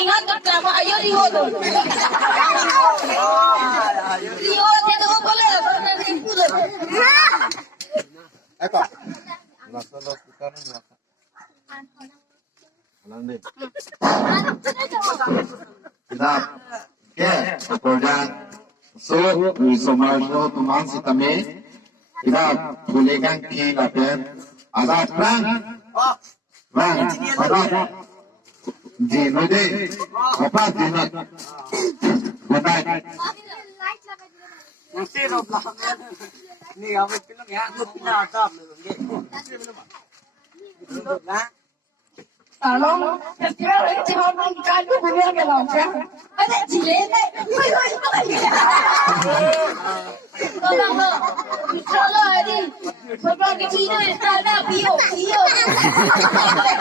ingat drama ayo Rio tuh. Rio dia tuh boleh karena ribu tuh. Eko. Lasa los kita nih lasa. Alam deh. Kita ke program so Somalia teman si kami kita bolehkan kita ada perang ada di node apa di node betul. Nanti rob lah. Ni kami film ya, aku punya atap ni. Nah, Kalau kira itu orang kayu punya kalau ada cile deh. Kalau ada sebab kita ada bio.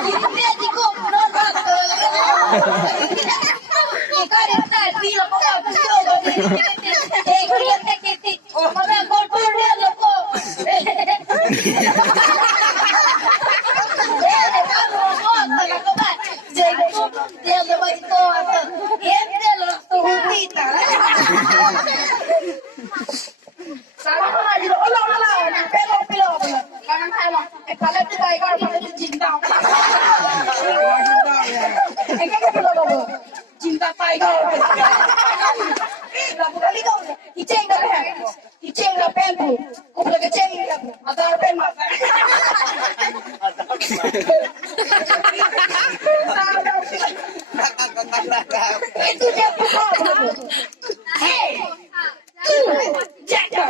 Ini diko nonton. Ikan itu bio kok bio. Lihat teknik. Mana korban dia loko. Dia lepas itu dia lepas tu kita. Salah mana jadi olah pelo. Kanan salah. Kalau tu baik kalau tu cinta. Enggak pelo. Cinta tiger. Lagu kali kau. Iceng dah pen tu. Kau boleh keceng ni aku. Ada pen masa. Itu dia pukul. Hey, jaga.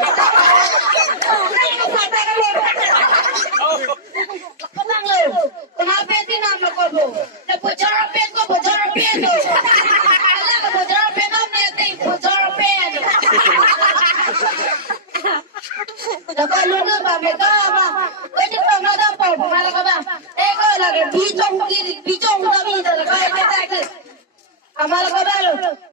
Kenang lu. Kenapa ini nama kau? Nak bocor pen tu. Alah bocor pen apa ni? Bocor pen. Dapat lu tu bagai apa? Kau ni pernah ada apa? Malah kau dah. Kau lagi bijong kami dah. Kau yang kata. Amal kau dah lu.